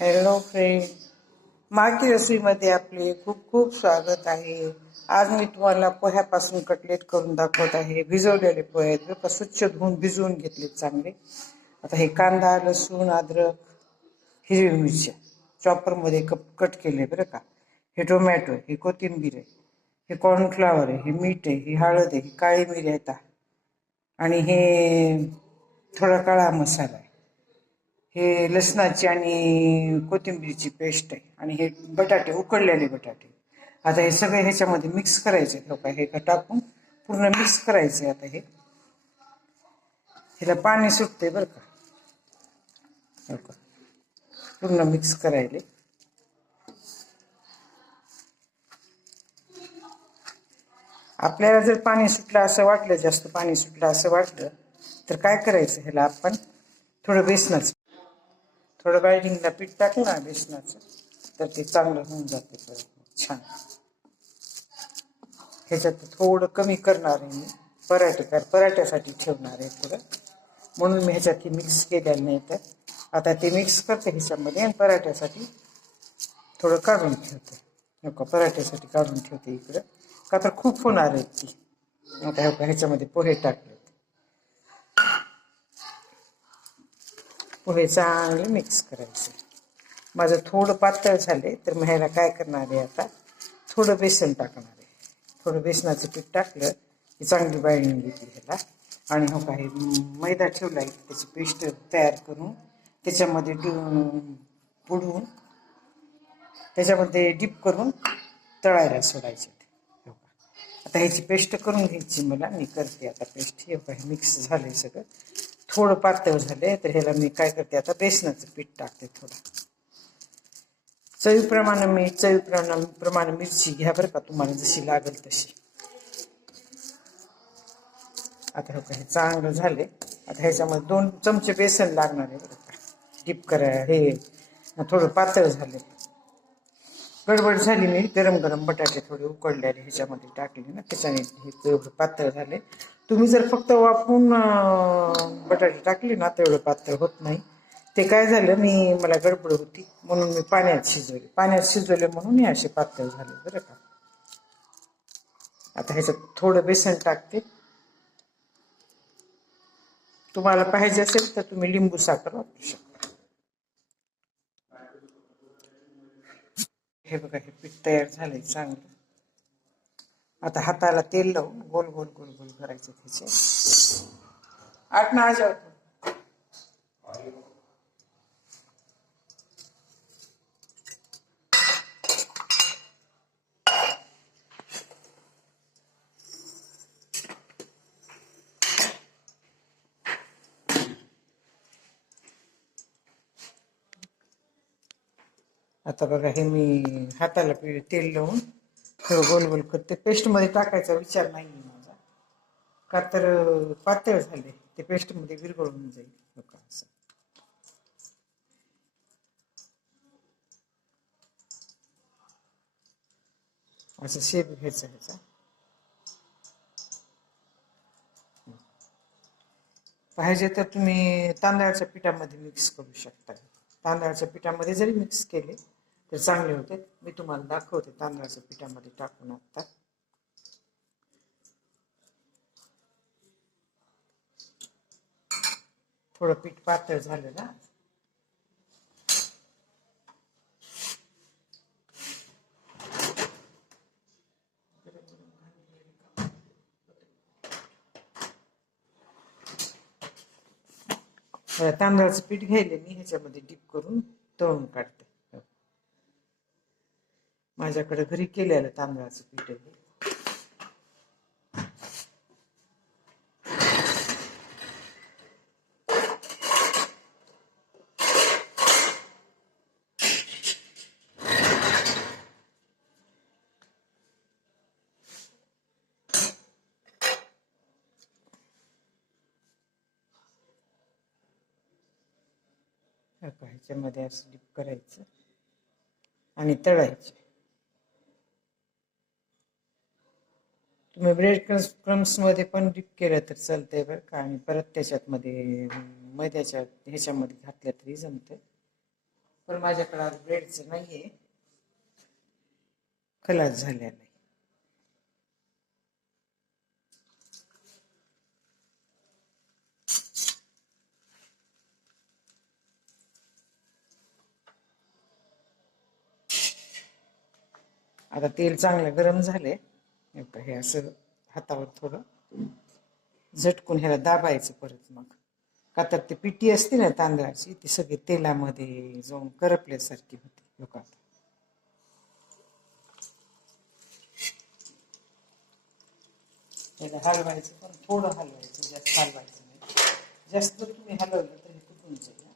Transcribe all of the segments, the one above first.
Hello friend माकी रेसिपीमध्ये आपले खूप खूप स्वागत आहे. आज मी तुम्हाला पोह्यापासून कटलेट करून दाखवत आहे. भिजवलेले पोहे आहेत. बरं स्वच्छ धुवून भिजवून घेतले चांगले. आता हे कांदा लसूण अद्रक हिरवी मिरच्या चॉपरमध्ये कप कट केले बरं का? हे टोमॅटो हे कोथिंबीर आहे हे कॉर्नफ्लावर आहे हे मीठ आहे ही हळद आहे ही काळी मिरी आहेत. आणि हे थोडा काळा मसाला आहे. हे लसणाची आणि कोथिंबीरची पेस्ट आहे. आणि हे बटाटे उकडलेले बटाटे. आता हे सगळे ह्याच्यामध्ये मिक्स करायचे हो हे टाकून पूर्ण मिक्स करायचे आता हे. ह्याला पाणी सुटते बरं का. का पूर्ण मिक्स करायले. आपल्याला जर पाणी सुटलं असं वाटलं जास्त पाणी सुटलं असं वाटलं तर काय करायचं ह्याला आपण? थोडं बेसनच थोडं बायडिंगला पीठ टाकलं ना, बेसनाचं, तर ते चांगलं होऊन जाते छान. ह्याच्यात थोडं कमी करणार आहे मी. पराठे कर, पराठ्यासाठी ठेवणार आहे थोडं. म्हणून मी ह्याच्यात मिक्स केलेलं नाही तर. आता ते मिक्स करते ह्याच्यामध्ये आणि पराठ्यासाठी थोडं काढून ठेवते. नको, पराठ्यासाठी काढून ठेवते इकडं. का तर खूप होणार आहेत ती. आता ह्याच्यामध्ये पोहे टाकलेत पोहे चांगले मिक्स करायचे. माझं थोडं पातळ झाले तर मग ह्याला काय करणार आहे आता? थोडं बेसन टाकणार आहे. थोडं बेसनाचं पीठ टाकलं की चांगली बाळणी घेतली ह्याला. आणि हो काही मैदा ठेवला आहे त्याची पेस्ट तयार करून त्याच्यामध्ये डु- बुडवून त्याच्यामध्ये डीप करून तळायला सोडायचे हो का. आता ह्याची पेस्ट करून घ्यायची मला मी करते आता पेस्ट. हे बघा, मिक्स झालं सगळं. थोडं पातळ झाले तर ह्याला मी काय करते आता बेसनाचं पीठ टाकते थोडं. चवीप्रमाणे मी चवीप्रमाणे प्रमाणे मिरची घ्या बरं का तुम्हाला जशी लागेल तशी. आता हे हे चांगलं झाले. आता ह्याच्यामध्ये दोन चमचे बेसन लागणार आहे बरं का. डीप करा हे थोडं पातळ झाले. गडबड झाली मी गरम गरम बटाटे थोडे उकडलेले ह्याच्यामध्ये टाकले. ना त्याच्याने हे तेवढं पातळ झाले तुम्ही जर फक्त वापरून बटाटे टाकले ना तेवढं पातळ होत नाही. ते काय झालं मी मला गडबड होती. म्हणून मी पाण्यात शिजवले. पाण्यात शिजवले म्हणून हे असे पातळ झाले बरं का? आता ह्याच्यात थोडं बेसन टाकते. तुम्हाला पाहिजे असेल तर तुम्ही लिंबू साखर वापरू शकता. हे बघा हे पीठ तयार झालंय चांगलं आता हाताला तेल लावून गोल गोल गोल गोल करायचे त्याचे आठ ना आज आता बघा हे मी हाताला तेल लावून थोडं गोल गोल करते. पेस्टमध्ये टाकायचा विचार नाही आहे माझा. का तर पातळ झाले. ते पेस्टमध्ये विरघळून जाईल बघा असं असं शेप घ्यायचा ह्याचा. पाहिजे तर तुम्ही तांदळाच्या पिठामध्ये मिक्स करू शकता. तांदळाच्या पिठामध्ये जरी मिक्स केले तर चांगले होते. मी तुम्हाला दाखवते तांदळाच्या पिठामध्ये टाकून आता. थोडं पीठ पातळ झालं ना. तांदळाचं पीठ घ्यायला मी ह्याच्यामध्ये डीप करून तळून काढते. माझ्याकडे घरी केलेलं तांदळाचं पीठ आहे. हे ह्याच्यामध्ये असं डीप करायचं आणि तळायचं. तुम्ही ब्रेड क्रम्स क्रम्समध्ये पण डीप केलं तर चालतंय बरं का? आणि परत त्याच्यात मध्ये मैद्याच्या ह्याच्यामध्ये घातल्या तरी जमतं पण माझ्याकडे आज ब्रेडचं नाही आहे खलास झाल्या नाही. आता तेल चांगलं गरम झाले हे असं हातावर थोडं झटकून ह्याला दाबायचं परत मग. का तर ते पिटी असते ना तांदळाची ती सगळी तेलामध्ये जाऊन करपल्यासारखी होती लोक आता त्याला हलवायचं पण थोडं हलवायचं जास्त हलवायचं नाही. जास्त तुम्ही हलवलं तर हे कुठून जाईल हा.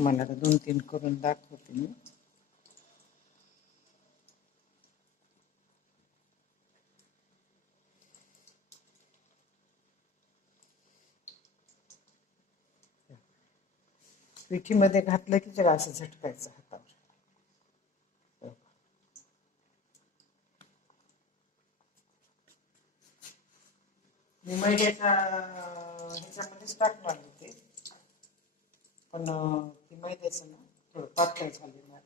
तुम्हाला आता दोन तीन करून दाखवते मी. पिठीमध्ये घातलं की जरा असं झटकायचं हातावर. मी मैद्याच्या ह्याच्यामध्येच टाकणार होते पण मैद्याचं ना थोडं पातळ झाले ना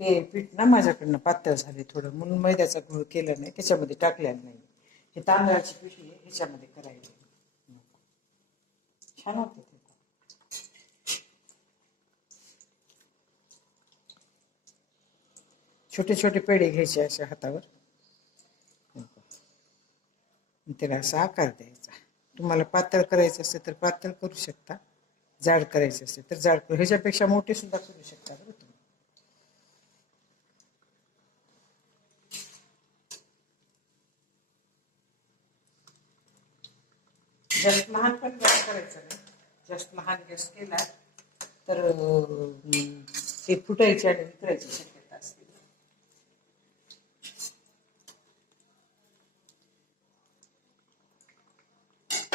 हे पीठ ना माझ्याकडनं पातळ झाले थोडं म्हणून मैद्याचा घोळ केला नाही त्याच्यामध्ये टाकलेलं नाही. हे तांदळाची पिठी आहे ह्याच्यामध्ये करायला. छान होते ते. छोटे छोटे पेढे घ्यायचे अशा हातावर. त्याला असा आकार द्यायचा. तुम्हाला पातळ करायचं असेल तर पातळ करू शकता. जाड करायचे असते तर जाड करू. ह्याच्यापेक्षा मोठे सुद्धा करू शकता बरं तुम्ही. जास्त लहान पण गॅस करायचं नाही जास्त लहान गॅस केला तर ते फुटायचे आणि विकरायची शक्यता असते.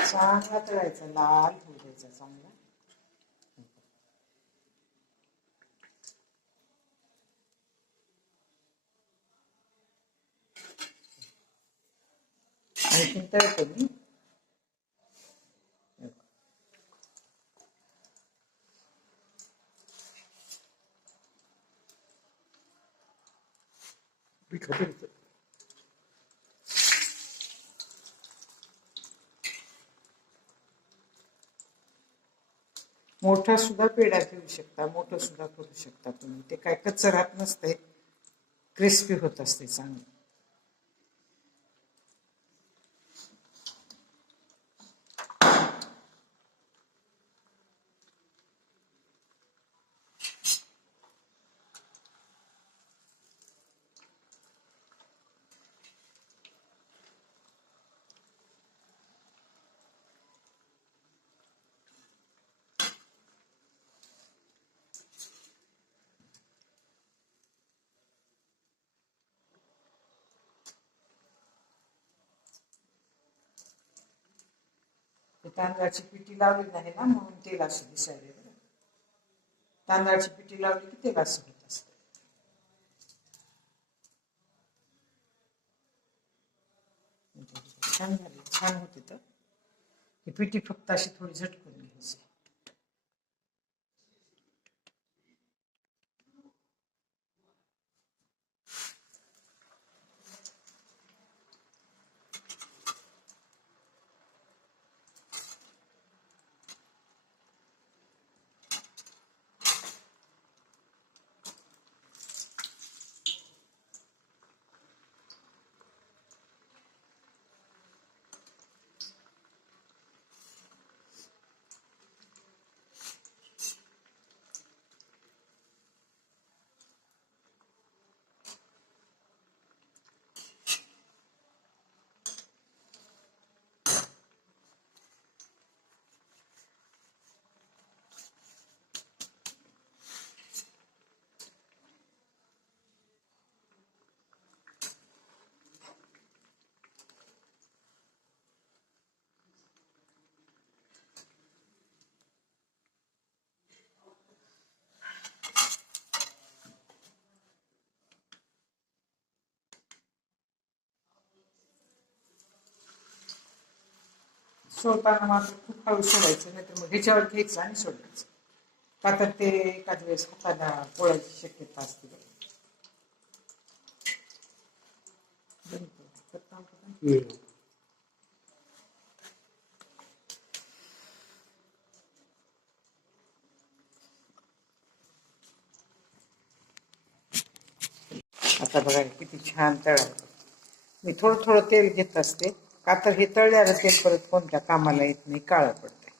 चांगला तळायचा लाल होऊ द्यायचा चांगला. आणखीन तळते मी मोठा सुद्धा पेढा घेऊ शकता मोठं सुद्धा करू शकता तुम्ही. ते काय कच्चं राहत नसते. क्रिस्पी होत असते चांगलं. तांदळाची पिठी लावली नाही ना म्हणून तेल असं दिसायला बरं तांदळाची पिठी लावली की तेल असं होत असतं. म्हणजे छान झाली छान होते तर. ही पिठी फक्त अशी थोडी झटकून घ्यायची. सोडताना मात्र खूप हळू सोडायचं नाही तर मग ह्याच्यावर घ्यायचं आणि सोडायचं का तर ते एखाद वेळेस हाताला पोळायची शक्यता असते बघा. हम्म. आता बघा किती छान तळायचं मी थोडं थोडं तेल घेत असते का तर हे तळल्यानं ते परत कोणत्या कामाला येत नाही काळं पडते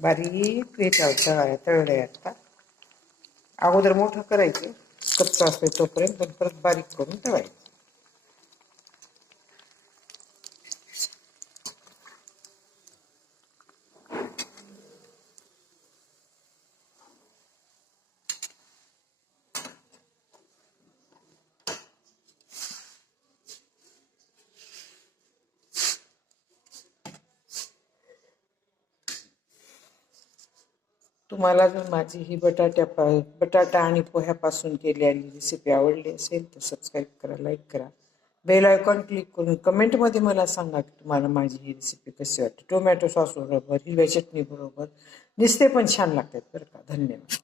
बारीक ह्याच्यावर तळाय आता. अगोदर मोठं करायचं कच्चं असतंय तोपर्यंत पण परत बारीक करून ठेवायचं तुम्हाला जर माझी ही बटाट्या पा बटाटा आणि पोह्यापासून केलेली रेसिपी आवडली असेल तर सबस्क्राईब करा लाईक करा. बेल आयकॉन क्लिक करून कमेंटमध्ये मला सांगा की तुम्हाला माझी ही रेसिपी कशी वाटते. टोमॅटो सॉस बरोबर हिरव्या चटणीबरोबर नुसते पण छान लागतात बरं का. धन्यवाद.